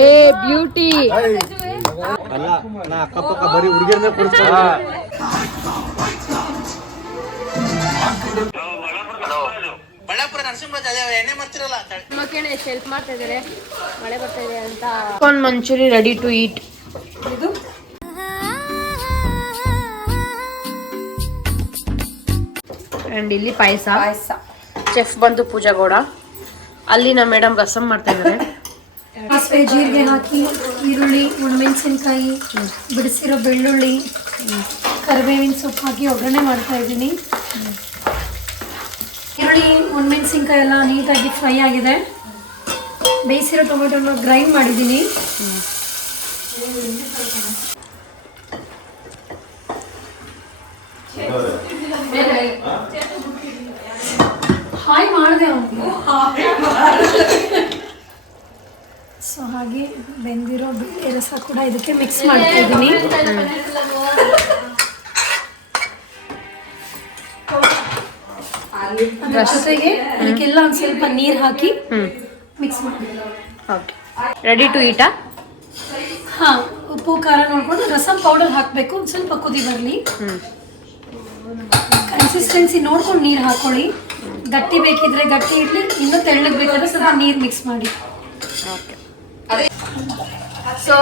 ಏ ಬ್ಯೂಟಿ ಅಲ್ಲ ನಾ ಅಕ್ಕಪಕ್ಕ ಬರೀ ಹುಡುಗಿಯರನ್ನ ಕೊಡ್ತೀನಿ. ಎಷ್ಟು ಹೆಲ್ಪ್ ಮಾಡ್ತಾ ಇದಾರೆ, ಮಳೆ ಬರ್ತಾ ಇದೆ ಅಂತ. Corn manchurian ready to eat. ಇದು ಅಂಡ್ ಇಲ್ಲಿ ಪಾಯಸ. ಚೆಫ್ ಬಂದು ಪೂಜಾ ಗೌಡ. ಅಲ್ಲಿ ನಮ್ಮ ಮೇಡಮ್ ರಸಂ ಮಾಡ್ತಾ ಇದ್ದಾರೆ. ಸಾಸಿವೆ ಜೀರಿಗೆ ಹಾಕಿ ಈರುಳ್ಳಿ ಒಣಮೆಣಸಿನ್ಕಾಯಿ ಬಿಡಿಸಿರೋ ಬೆಳ್ಳುಳ್ಳಿ ಕರಿಬೇವಿನ ಸೊಪ್ಪು ಹಾಕಿ ಒಗ್ಗರಣೆ ಮಾಡ್ತಾ ಇದ್ದೀನಿ. ಈರುಳ್ಳಿ ಒಣಮೆಣಸಿನ್ಕಾಯಿ ಎಲ್ಲ ನೀಟಾಗಿ ಫ್ರೈ ಆಗಿದೆ. ಬೇಯಿಸಿರೋ ಟೊಮೆಟೊನ ಗ್ರೈಂಡ್ ಮಾಡಿದ್ದೀನಿ. ಹಾಯ್ ಮಾಡಿದೆ ಅವನಿಗೆ. ಸೊ ಹಾಗೆ ಬೆಂದಿರೋ ಬೇಳೆ ರಸ ಕೂಡ ಇದಕ್ಕೆ ಮಿಕ್ಸ್ ಮಾಡ್ತಾ ಇದ್ದೀನಿ. ಅದ್ರ ಜೊತೆಗೆ ಇದಕ್ಕೆಲ್ಲ ಒಂದು ಸ್ವಲ್ಪ ನೀರು ಹಾಕಿ ಮಿಕ್ಸ್ ಮಾಡಿ. ಓಕೆ, ರೆಡಿ ಟು ಈಟಾ? ಹಾಂ, ಉಪ್ಪು ಖಾರ ನೋಡ್ಕೊಂಡು ರಸಂ ಪೌಡರ್ ಹಾಕಬೇಕು. ಒಂದು ಸ್ವಲ್ಪ ಕುದಿ ಬರಲಿ. ಕನ್ಸಿಸ್ಟೆನ್ಸಿ ನೋಡ್ಕೊಂಡು ನೀರು ಹಾಕೊಳ್ಳಿ. ಗಟ್ಟಿ ಬೇಕಿದ್ರೆ ಗಟ್ಟಿ ಇರಲಿ, ಇನ್ನೂ ತೆಳ್ಳಗೆ ಬೇಕಾದ್ರೆ ಸ್ವಲ್ಪ ನೀರು ಮಿಕ್ಸ್ ಮಾಡಿ. ಓಕೆ, ಸೊ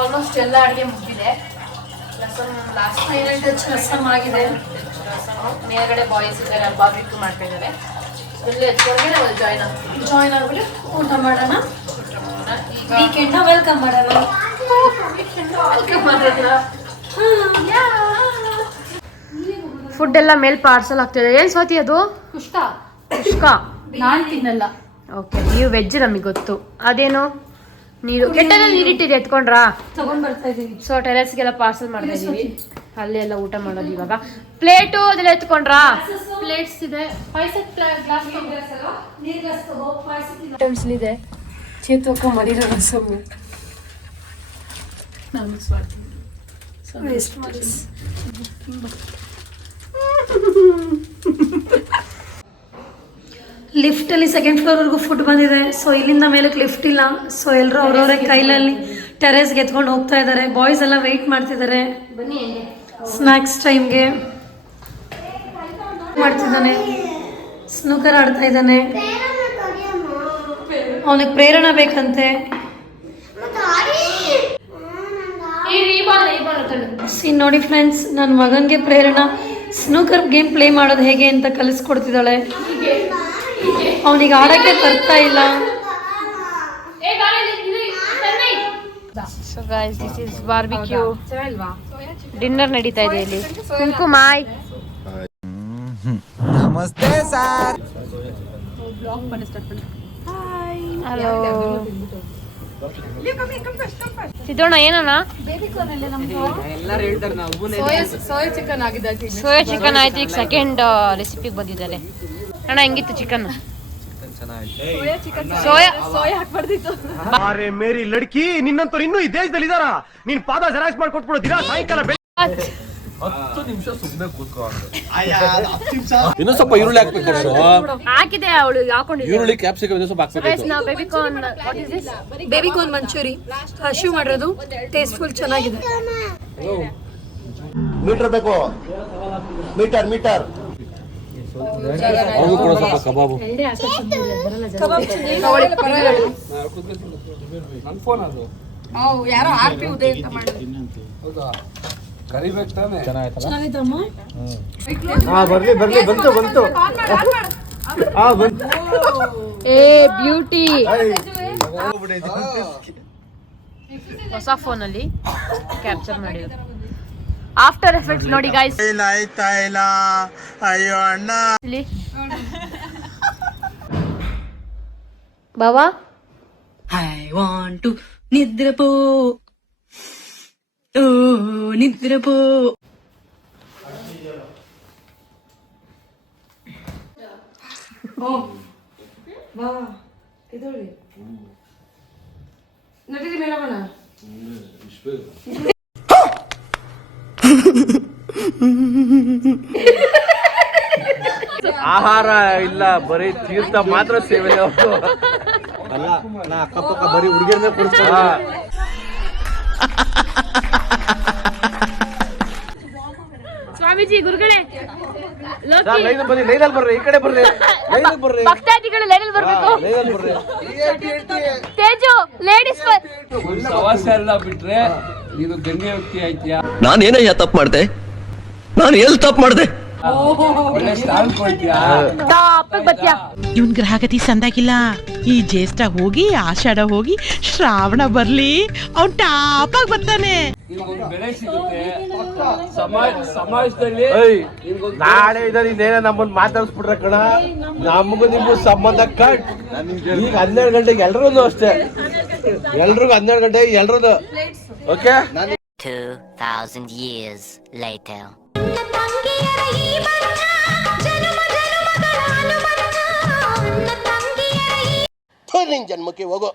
ಆಲ್ಮೋಸ್ಟ್ ಎಲ್ಲ ಅಡುಗೆ ಮುಗಿದಿದೆ. Rasam last final touch rasam ಆಗಿದೆ. ಮೇಲ್ಗಡೆ ಬಾಯ್ಸ್ ಇದ್ದಾರೆ, ಬಾರ್ಬಿಕ್ಯೂ ಮಾಡ್ತಾ ಇದ್ದಾರೆ. ಇಲ್ಲಿ ಎತ್ಕೊಂಡ್ರೆ ನಾವು ಜಾಯ್ನ್ ಆಗ್ಬಿಟ್ಟು ಊಟ ಮಾಡೋಣ. ವೀಕೆಂಡ್ ವೆಲ್ಕಮ್ ಮಾಡೋಣ. ಫುಡ್ ಎಲ್ಲ ಮೇಲ್ ಪಾರ್ಸಲ್ ಆಗ್ತಿದೆ. ಏನ್ ಸ್ವಾತಿ ಅದು? ಕುಷ್ಕ. ನಾನು ತಿನ್ನಲ್ಲ. ಓಕೆ, ನೀವು ವೆಜ್, ನಮಗೆ ಗೊತ್ತು. ಅದೇನು ನೀರು ಕೆಟ್ಟದಲ್ಲಿ ನೀರಿಟ್ಟಿದೆ, ಎತ್ಕೊಂಡ್ರಾ? ತಗೊಂಡ್ ಬರ್ತಾ ಇದೀವಿ. ಸೊ ಟೆರೆಸ್ಗೆಲ್ಲ ಪಾರ್ಸಲ್ ಮಾಡ್ತಾ ಇದೀವಿ. ಅಲ್ಲೇ ಎಲ್ಲ ಊಟ ಮಾಡೋದು ಇವಾಗ. ಪ್ಲೇಟು ಅದೆಲ್ಲ ಎತ್ಕೊಂಡ್ರಾ? ಪ್ಲೇಟ್ಸ್ ಇದೆ, ಗ್ಲಾಸ್ ಇದೆ. ಚೇತೋಕ ಮಾಡಿರೋ ರಸಮ್ಮು ನಾನು ವೇಸ್ಟ್ ಮಾಡಿ. ಲಿಫ್ಟಲ್ಲಿ ಸೆಕೆಂಡ್ ಫ್ಲೋರ್ವರೆಗೂ ಫುಡ್ ಬಂದಿದೆ. ಸೊ ಇಲ್ಲಿಂದ ಮೇಲಕ್ಕೆ ಲಿಫ್ಟ್ ಇಲ್ಲ. ಸೊ ಎಲ್ಲರೂ ಅವ್ರವ್ರ ಕೈಲಲ್ಲಿ ಟೆರೇಸ್ಗೆ ಎತ್ಕೊಂಡು ಹೋಗ್ತಾ ಇದ್ದಾರೆ. ಬಾಯ್ಸ್ ಎಲ್ಲ ವೆಯ್ಟ್ ಮಾಡ್ತಿದ್ದಾರೆ ಸ್ನ್ಯಾಕ್ಸ್ ಟೈಮ್ಗೆ. ಮಾಡ್ತಿದ್ದಾನೆ, ಸ್ನೂಕರ್ ಆಡ್ತಾ ಇದ್ದಾನೆ. ಅವನಿಗೆ ಪ್ರೇರಣೆ ಬೇಕಂತೆ. ನೋಡಿ ಫ್ರೆಂಡ್ಸ್, ನನ್ನ ಮಗನಿಗೆ ಪ್ರೇರಣಾ ಸ್ನೂಕರ್ ಗೇಮ್ ಪ್ಲೇ ಮಾಡೋದು ಹೇಗೆ ಅಂತ ಕಲಿಸ್ಕೊಡ್ತಿದ್ದಾಳೆ. ಅವನಿಗೆ ಆಡಕ್ಕೆ ಬರ್ತಾ ಇಲ್ಲ. So guys, this is barbecue dinner ನಡೀತಾ ಇದೆ ಇಲ್ಲಿ. ಕುಂಕುಮಾಯ್, ನಮಸ್ತೆ ಸರ್. ಹಲೋ ಸಿದ್ದೋಣ, ಏನಣ್ಣ? ಸೋಯಾ ಚಿಕನ್ ಆಯ್ತು. ಈಗ ಸೆಕೆಂಡ್ ರೆಸಿಪಿಗೆ ಬಂದಿದ್ದಾರೆ ಅಣ್ಣ. ಹೆಂಗಿತ್ತು ಚಿಕನ್? ಅರೆ ಮೇರಿ ಲಡ್ಕಿ, ನಿನ್ನಂತವ್ರು ಇನ್ನೂ ಈ ದೇಶದಲ್ಲಿ ಇದಾರ? ನೀನ್ ಪಾದ ಜೆರಾಕ್ಸ್ ಮಾಡ್ಕೊಟ್ಬಿಡೋ ದಿನ ಸಾಯಂಕಾಲ 10 ನಿಮಿಷ ಸುಮ್ಮನೆ ಕೂತ್ಕೊಂಡು. ಇನ್ನೂ ಸ್ವಲ್ಪ ಈರುಳ್ಳಿ ಹಾಕ್ಬೇಕು. ಹಾಕಿದೆ ಅವಳು ಹಾಕೊಂಡಿದ್ದೆ. ಈರುಳ್ಳಿ ಕ್ಯಾಪ್ಸಿಕಮ್ ಇನ್ನೂ ಸ್ವಲ್ಪ ಹಾಕ್ಬೇಕು. ಬೇಬಿ ಕಾರ್ನ್ ಮಂಚೂರಿ ಹಶು ಮಾಡಿರೋದು ಟೇಸ್ಟ್ಫುಲ್ ಚೆನ್ನಾಗಿದೆ. ಮೀಟರ್ ಬೇಕು, ಮೀಟರ್ ಮೀಟರ್. ಅವ್ರಿಗೂ ಕೂಡ ಸ್ವಲ್ಪ ಕಬಾಬು. ಯಾರೋ ಆರ್ಪಿ ಉದಯ ಅಂತ ಮಾಡಿ ಕರಿಬೇಕು ತಾನೆ. ಚೆನ್ನಾಗಿತ್ತಮ್ಮ. ಬರ್ಲಿ ಬರ್ಲಿ, ಬಂತು ಬಂತು. ಏ ಬ್ಯೂಟಿ. ಹೊಸ ಫೋನಲ್ಲಿ ಕ್ಯಾಪ್ಚರ್ ಮಾಡಿರೋದು. ಆಫ್ಟರ್ ಎಫೆಕ್ಟ್ಸ್ ನೋಡಿ ಗೈಸ್. ಅಯ್ಯೋ ಅಣ್ಣ. ಇಲ್ಲಿ ಬಾವಾ, I want to ನಿದ್ರಪೋ, ಓ ನಿದ್ರಪೋ. ನಟೀರಿ ಮೇಲವನ ಆಹಾ ಆಹಾರ ಇಲ್ಲ, ಬರೀ ತೀರ್ಥ ಮಾತ್ರ ಸೇವನೆ ಅವರು. ಅಲ್ಲ ನಾ ಅಕ್ಕಪಕ್ಕ ಬರೀ ಹುಡುಗಿಯರನ್ನೇ ಕೊಡ್ತಾರೆ. ಸ್ವಾಮೀಜಿ ಗುರುಗಳೇ ಲೈನ್ ಬರ್ರಿ, ಲೈನಲ್ಲಿ ಬರ್ರಿ, ಈ ಕಡೆ ಬರ್ರಿ, ಲೈನಲ್ಲಿ ಬರ್ರಿ, ಭಕ್ತಾದಿಗಳು ಲೈನಲ್ಲಿ ಬರ್ಬೇಕು. ಲೈನಲ್ಲಿ ಬರ್ರಿ. ತೇಜು ಲೇಡೀಸ್ ಸಮಸ್ಯೆ ಎಲ್ಲ ಬಿಟ್ರೆ ಇದು ಗಣ್ಯ ವ್ಯಕ್ತಿ ಆಯ್ತಿಯಾ? ನಾನೇನಯ್ಯ ತಪ್ಪು ಮಾಡ್ದೆ? ನಾನು ಎಲ್ಲಿ ತಪ್ಪು ಮಾಡ್ದೆ? ಒಳ್ಳೆ ಸ್ಟಾಲ್ ಕೊಡ್ತೀಯಾ? ಇವನ್ ಗ್ರಹಗತಿ ಸಂದಾಗಿಲ್ಲ. ಈ ಜ್ಯೇಷ್ಠ ಹೋಗಿ ಆಷಾಢ ಹೋಗಿ ಶ್ರಾವಣ ಬರ್ಲಿ ಅವ್ನ್ ಟಾಪ್ ಆಗಿ ಬರ್ತಾನೆ. ನಿಮ್ಗೊಂದು ಬೆಲೆ ಸಿಗುತ್ತೆ ಸಮಾಜದಲ್ಲಿ. ನಾಳೆ ಇದ್ದಾರೆ ಇನ್ನೇನ ನಮ್ಮನ್ನ ಮಾತಾಡಿಸ್ಬಿಟ್ರೆ ಕಣ, ನಮಗೂ ನಿಮ್ಗೂ ಸಂಬಂಧ ಕಟ್. ಈಗ 12 ಗಂಟೆಗೆ ಎಲ್ರೂ ಅಷ್ಟೇ, ಎಲ್ರಿಗೂ 12 ಗಂಟೆಗೆ ಎಲ್ರೂ ಓಕೆ. 2000 years later. ನಿನ್ ಜನ್ಮಕ್ಕೆ ಹೋಗೋ.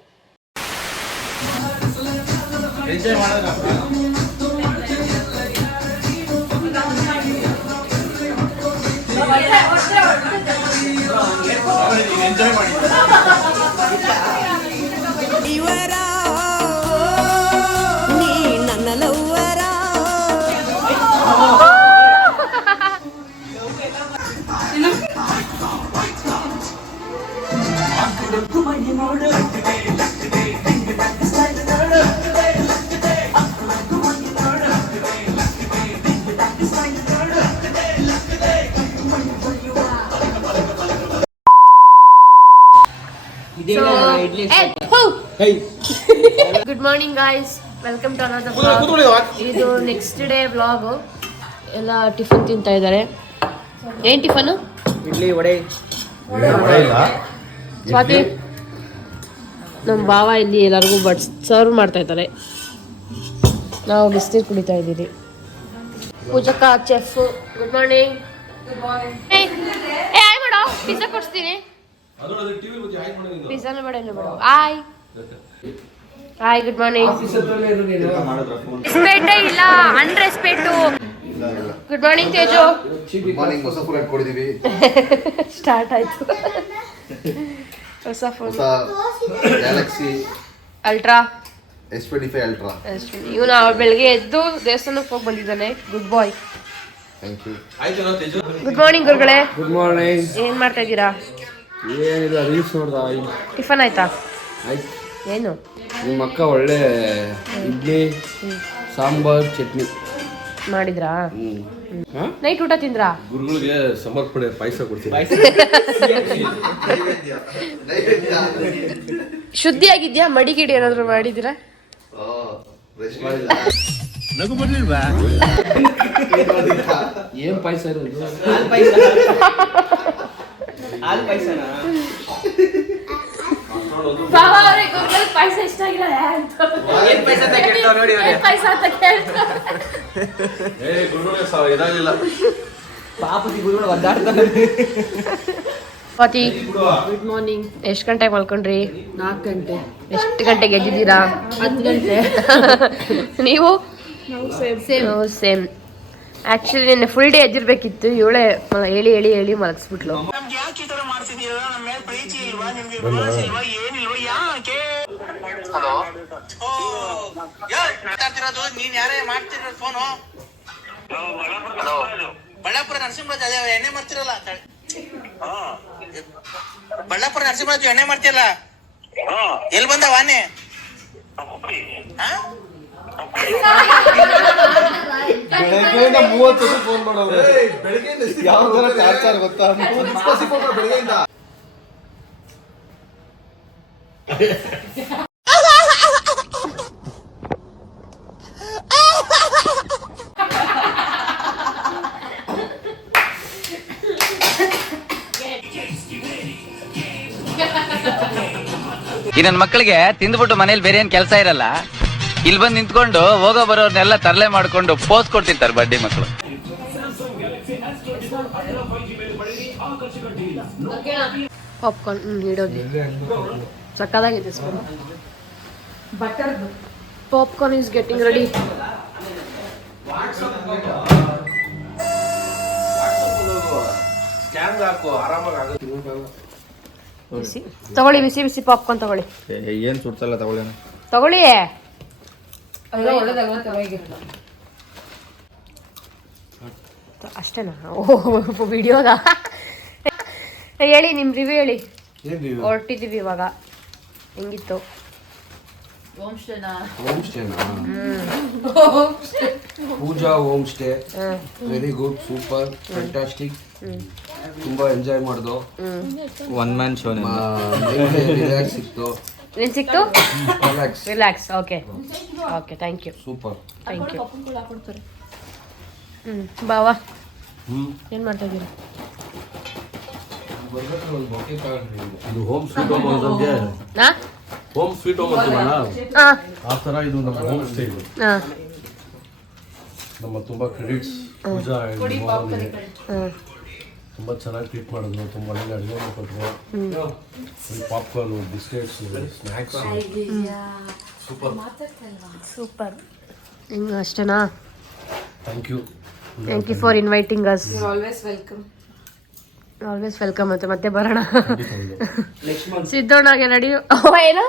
Good morning guys, welcome to another vlog. ಇದು ನೆಕ್ಸ್ಟ್ ಡೇ ವ್ಲಾಗು. ಎಲ್ಲ ಟಿಫನ್ ತಿಂತಾ ಇದ್ದಾರೆ. ಏನ್ ಟಿಫನ್? ಇಡ್ಲಿ ವಡೆ. ಸ್ವಾತಿ, ನಮ್ಮ ಭಾವ ಇಲ್ಲಿ ಎಲ್ಲರಿಗೂ ಸರ್ವ್ ಮಾಡ್ತಾ ಇದ್ದಾರೆ. ನಾವು ಬಿಸಿನೀರು ಕುಡಿತಾ ಇದ್ದೀವಿ. ಪೂಜಕ ಚೆಫ್, ಗುಡ್ ಮಾರ್ನಿಂಗ್. ಆಯ್ ಮಾಡೋ, ಪಿಜ್ಜಾ ಕೊಡ್ಸ್ತೀನಿ. ಪಿಜ್ಜಾನು ಬೇಡ, ಏನು ಬೇಡ. ಆಯ್ ಹಾಯ್, ಗುಡ್ ಮಾರ್ನಿಂಗ್. ರೆಸ್ಪೆಕ್ಟ್ ಇಲ್ಲ, unrespect. Good morning Teju. Morning ಹೊಸ ಫೋನ್ ಇಟ್ಕೊಂಡಿದೀವಿ. ಸ್ಟಾರ್ಟ್ ಆಯ್ತು. ಹೊಸ ಫೋನ್, ಹೊಸ ಗ್ಯಾಲಕ್ಸಿ ಅಲ್ಟ್ರಾ S25 ಅಲ್ಟ್ರಾ. ಇವನು ಬೆಳಗ್ಗೆ ಎದ್ದು ದೇವಸ್ಥಾನಕ್ಕೆ ಹೋಗಿ ಬಂದಿದ್ದಾನೆ. Good boy. Thank you. Good morning ಗುರುಗಳೇ. Good morning. ಏನ್ ಮಾಡ್ತಾ ಇದ್ದೀರಾ? ಏನಿಲ್ಲ, ರೀಲ್ಸ್ ನೋಡ್ದ. ಟಿಫನ್ ಆಯ್ತಾ? ಆಯ್ತು. ಏನು? ನಿಮ್ಮ ಅಕ್ಕ ಒಳ್ಳೆ ಇಡ್ಲಿ ಸಾಂಬಾರ್ ಚಟ್ನಿ ಮಾಡಿದ್ರಾ? ನೈಟ್ ಊಟ ತಿಂದ್ರಾ? ಗುರುಗಳಿಗೆ ಸಮರ್ಪಣೆ ಪಾಯಸ ಕೊಡ್ತೀನಿ. ಶುದ್ಧಿ ಆಗಿದ್ಯಾ? ಮಡಿಗಿಡಿ ಏನಾದ್ರು ಮಾಡಿದ್ದೀರಾ? ನಗು ಬರ್ಲಿಲ್ವಾ? ಏನ್ ಪಾಯಸ ಇರೋದು? ಪಾಯಸ ಇಷ್ಟ ಆಗಿಲ್ಲ ಅಂತ ಪಾಯಸ ಅಂತ ಕೇಳ್ತಾರೆ. ಇದಾಗಿಲ್ಲ. Swathi, good morning. ಎಷ್ಟು ಗಂಟೆಗೆ ಮಲ್ಕೊಂಡ್ರಿ? 4 ಗಂಟೆ. ಎಷ್ಟು ಗಂಟೆಗೆ ಎದ್ದಿದ್ದೀರಾ? 10 ಗಂಟೆ. ನೀವು? ಸೇಮ್. ಆಕ್ಚುಲಿ ನಿನ್ನೆ ಫುಲ್ ಡೇ ಎದ್ದಿರ್ಬೇಕಿತ್ತು. ಇವಳೆ ಹೇಳಿ ಹೇಳಿ ಹೇಳಿ ಮಲಗಿಸ್ಬಿಟ್ಲು. ಬಳ್ಳಾಪುರ ನರಸಿಂಹರಾಜ್ ಅದೇ ಎಣ್ಣೆ ಮಾಡ್ತಿರಲ್ಲ, ಬಳ್ಳಾಪುರ ನರಸಿಂಹರಾಜ್ ಎಣ್ಣೆ ಮಾಡ್ತಿರಲ್ಲ, ಎಲ್ಲಿ ಬಂದ ವಾನೆ? ಬೆಳಗ್ಗೆಯಿಂದ 30 ಫೋನ್ ಮಾಡೋದು. ಯಾವ ತರ ಟಾರ್ಚರ್ ಗೊತ್ತಾ? ಬೆಳಗ್ಗೆಯಿಂದ ಈ ನನ್ನ ಮಕ್ಕಳಿಗೆ ತಿಂದ್ಬಿಟ್ಟು ಮನೇಲಿ ಬೇರೆ ಏನ್ ಕೆಲಸ ಇರಲ್ಲ, ಇಲ್ಲಿ ಬಂದು ನಿಂತ್ಕೊಂಡು ಹೋಗೋ ಬರೋರ್ನೆಲ್ಲ ತರಲೆ ಮಾಡ್ಕೊಂಡು ಪೋಸ್ ಕೊಡ್ತಿರ್ತಾರೆ ಬಡ್ಡಿ ಮಕ್ಕಳು. ಪಾಪ್ಕಾರ್ನ್ ಇಡೋದು ಸಕ್ಕದಾಗಿದೆ. Butter popcorn is getting ready. Stand ಹಾಕು ಆರಾಮಾಗಿ ಆಗುತ್ತೆ. ಬಿಸಿ ತಗೊಳ್ಳಿ, ಬಿಸಿ ಬಿಸಿ ಪಾಪ್ಕಾರ್ನ್ ತಗೊಳ್ಳಿ. ಏನ್ ಸುಡ್ತಲ್ಲ ತಗೊಳ್ಳೇನ ತಗೊಳ್ಳಿ. ಅಷ್ಟೇನಾ? ಓ ವಿಡಿಯೋದ ಹೇಳಿ, ನಿಮ್ಮ ರಿವ್ಯೂ ಹೇಳಿ. ಹೊರಟಿದ್ದೀವಿ ಇವಾಗ. ಹೆಂಗಿತ್ತು? ಹೋಮ್ ಸ್ಟೇನಾ? Pooja home stay very good, super, fantastic. ತುಂಬಾ ಎಂಜಾಯ್ ಮಾಡ್ದು. ಒನ್ ಮ್ಯಾನ್ ಶೋ ರಿಲ್ಯಾಕ್ಸ್ ಇತ್ತು. ಏನ್ ಸಿಕ್ತು? Relax. Okay okay, thank you. Super, thank you. ಬಾವಾ ಏನು ಮಾಡ್ತಾ ಇದ್ದೀರಾ? ಇದು ಹೋಮ್ ಸ್ವೀಟ್ ಹೋಮ್ ಅಂತಂದ್ರೆ ನಾ ಹೋಮ್ ಸ್ವೀಟ್ ಹೋಮ್ ಅಂತೀವಲ್ಲ, ಹಾಂ ಆ ಥರ ಇದು ನಮ್ಮ ಹೋಮ್ ಸ್ಟೇ. ಇದು ಹಾಂ ನಮ್ಮ ತುಂಬ ಕ್ರೆಡಿಟ್ಸ್ ಪೂಜಾ ಹಾಂ ತುಂಬ ಚೆನ್ನಾಗಿ ಟ್ರೀಟ್ ಮಾಡಿದ್ರು. ತುಂಬ ಒಳ್ಳೆ ಅಡುಗೆ ಮಾಡಿಕೊಟ್ರು. Popcorn, biscuits, snacks. ಸೂಪರ್. ಹಿಂಗೆ ಅಷ್ಟೇನಾ? Thank you for inviting us. Always welcome. ಮತ್ತೆ ಬರೋಣ. ಸಿದ್ದೋಣಗೆ ರೆಡಿ ಏನು?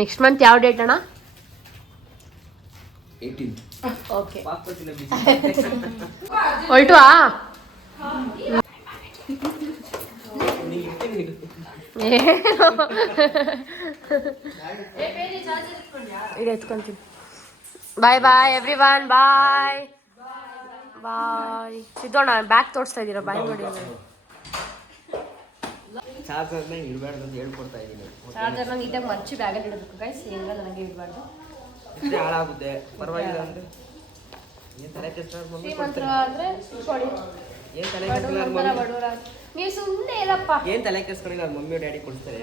ನೆಕ್ಸ್ಟ್ ಮಂತ್ ಯಾವ ಡೇಟ್ ಅಣ್ಣ? 18. ಓಕೆ. ಹೊರಟುವಾ? ಇದು ಎತ್ಕೊಂತೀನಿ. Bye bye everyone. Bye bye. ಸಿದ್ದೋಣ ಬ್ಯಾಗ್ ತೋರಿಸ್ತಾ ಇದ್ದೀರಾ? ಬಾಯ್ ನೋಡಿ. ಚಾರ್ಜರ್ನ ಇಡಬಾರ್ದು ಅಂತ ಹೇಳ್ಕೊಡ್ತಾ ಇದ್ದೀನಿ. ಚಾರ್ಜರ್ನ ನೀಟಾಗಿ ಮರ್ಚಿ ಬ್ಯಾಗಲ್ಲಿ ಇಡಬೇಕು ಗೈಸ್. ಹೆಂಗಲ್ಲ ನನಗೆ ಇಡಬಾರ್ದು, ಹಾಳಾಗುತ್ತೆ. ಪರವಾಗಿಲ್ಲ ಅಂದ್ರೆ ಏನು ತಲೆ ಕೆಡ್ಸ್ಕೊಳ್ಳೋದು ಮಮ್ಮಿ ಕೊಡ್ತಾರೆ. ಆದ್ರೆ ಏನು ತಲೆ ಕೆಡ್ಸ್ಕೊಳ್ಳೋದು ನೀವು ಸುಮ್ಮನೆ ಇರಪ್ಪ. ಏನು ತಲೆ ಕೆಡ್ಸ್ಕೊಂಡಿಲ್ಲ, ಅವ್ರ ಮಮ್ಮಿ ಡ್ಯಾಡಿ ಕೊಡಿಸ್ತಾರೆ.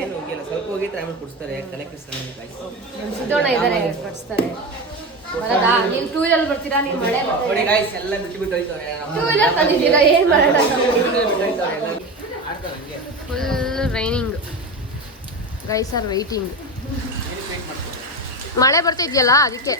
ಏನು ಹೋಗಿಲ್ಲ, ಸ್ವಲ್ಪ ಹೋಗಿದ್ರೆ ಆಮೇಲೆ ಕೊಡಿಸ್ತಾರೆ. ಯಾಕೆ ತಲೆ ಕೆಡ್ಸ್ಕೊಳ್ಳೋದು? ಸಿದ್ದೋಣ ಇದ್ದಾರೆ, ಕೊಡಿಸ್ತಾರೆ. ಬರದಾ? ನೀವು ಟೂ ವೀಲರ್ ಬರ್ತೀರಾ? ನೀವು ಮಳೆ ನೋಡಿ ಗಾಯ್ಸ್, ಎಲ್ಲ ಬಿಟ್ಟು ಬಿಟ್ಟು ಹೋಯ್ತವ್ರೆ. Two wheeler ತಂದಿದ್ದೀರಾ? ಏನು ಮಾಡೋಣ? Full raining. Guys are waiting. ಮಳೆ ಬರ್ತಿದ್ಯಲ್ಲ ಅದಕ್ಕೆ.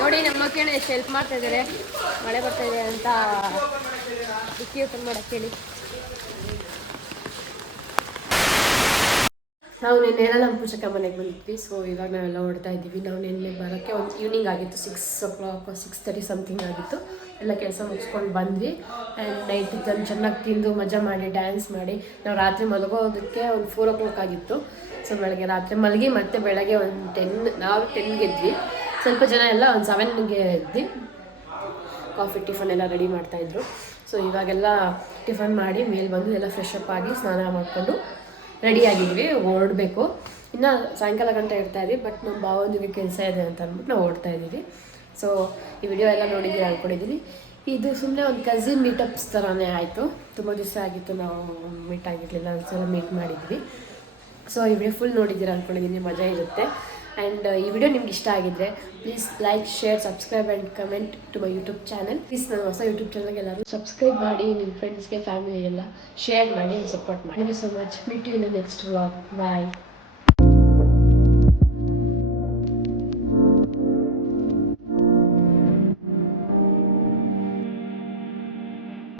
ನೋಡಿ ನಮ್ಮ ಮಕ್ಕಳನ್ನ ಎಷ್ಟು ಹೆಲ್ಪ್ ಮಾಡ್ತಾ ಇದ್ದಾರೆ. ಮಳೆ ಬರ್ತಾ ಇದೆ ಅಂತ ಡಿಕ್ಕಿ ಓಪನ್ ಮಾಡಕ್ಕೆ ಹೇಳಿ. ನಾವು ನಿನ್ನೆಲ್ಲ ನಮ್ಮ ಪೂಜಕ ಮನೆಗೆ ಬಂದಿದ್ವಿ. ಸೊ ಇವಾಗ ನಾವೆಲ್ಲ ಹೊಡ್ತಾ ಇದ್ದೀವಿ. ನಾವು ನಿನ್ನೆ ಬರೋಕ್ಕೆ ಒಂದು ಈವ್ನಿಂಗ್ ಆಗಿತ್ತು, 6 o'clock 6:30 ಸಮಥಿಂಗ್ ಆಗಿತ್ತು. ಎಲ್ಲ ಕೆಲಸ ಮುಗಿಸ್ಕೊಂಡು ಬಂದ್ವಿ. ಆ್ಯಂಡ್ ನೈಟ್ ಚೆನ್ನಾಗಿ ತಿಂದು ಮಜಾ ಮಾಡಿ ಡ್ಯಾನ್ಸ್ ಮಾಡಿ ನಾವು ರಾತ್ರಿ ಮಲಗೋದಕ್ಕೆ ಒಂದು 4 o'clock ಆಗಿತ್ತು. ಸೊ ಬೆಳಗ್ಗೆ ರಾತ್ರಿ ಮಲಗಿ ಮತ್ತೆ ಬೆಳಗ್ಗೆ ಒಂದು 10, ನಾವು 10ಗೆ ಎದ್ವಿ. ಸ್ವಲ್ಪ ಜನ ಎಲ್ಲ ಒಂದು 7ಗೆ ಎದ್ವಿ. ಕಾಫಿ ಟಿಫನ್ ಎಲ್ಲ ರೆಡಿ ಮಾಡ್ತಾಯಿದ್ರು. ಸೊ ಇವಾಗೆಲ್ಲ ಟಿಫನ್ ಮಾಡಿ ಮೇಲೆ ಬಂದು ಎಲ್ಲ ಫ್ರೆಶ್ ಅಪ್ ಆಗಿ ಸ್ನಾನ ಮಾಡಿಕೊಂಡು ರೆಡಿಯಾಗಿದ್ವಿ, ಹೊರಡಬೇಕು. ಇನ್ನು ಸಾಯಂಕಾಲ ಗಂಟೆ ಇರ್ತಾಯಿದ್ವಿ. ಬಟ್ ನಮ್ಮ ಭಾವನಿಗೆ ಕೆಲಸ ಇದೆ ಅಂತ ಅಂದ್ಬಿಟ್ಟು ನಾವು ಓಡ್ತಾ ಇದ್ದೀವಿ. ಸೊ ಈ ವಿಡಿಯೋ ಎಲ್ಲ ನೋಡಿದ್ದೀವಿ ಅಂದ್ಕೊಂಡಿದ್ದೀವಿ. ಇದು ಸುಮ್ಮನೆ ಒಂದು ಕಸಿನ್ ಮೀಟಪ್ಸ್ ಥರನೇ ಆಯಿತು. ತುಂಬ ದಿವಸ ಆಗಿತ್ತು ನಾವು ಮೀಟ್ ಆಗಿರಲಿಲ್ಲ, ಒಂದ್ಸಲ ಮೀಟ್ ಮಾಡಿದ್ವಿ. ಸೊ ಈ ವಿಡಿಯೋ ಫುಲ್ ನೋಡಿದ್ದೀರಾ ಅಂದ್ಕೊಂಡಿದ್ದೀನಿ, ಮಜಾ ಇರುತ್ತೆ. ಆ್ಯಂಡ್ ಈ ವಿಡಿಯೋ ನಿಮ್ಗೆ ಇಷ್ಟ ಆಗಿದ್ದರೆ please like, share, subscribe and comment to my YouTube channel. Please ನನ್ನ ಹೊಸ ಯೂಟ್ಯೂಬ್ ಚಾನಲ್ಗೆ ಎಲ್ಲರೂ ಸಬ್ಸ್ಕ್ರೈಬ್ ಮಾಡಿ, ನಿಮ್ಮ ಫ್ರೆಂಡ್ಸ್ಗೆ, ಫ್ಯಾಮಿಲಿಗೆಲ್ಲ ಶೇರ್ ಮಾಡಿ, ಸಪೋರ್ಟ್ ಮಾಡಿ. Thank you so much. Meet you in the next vlog. Bye.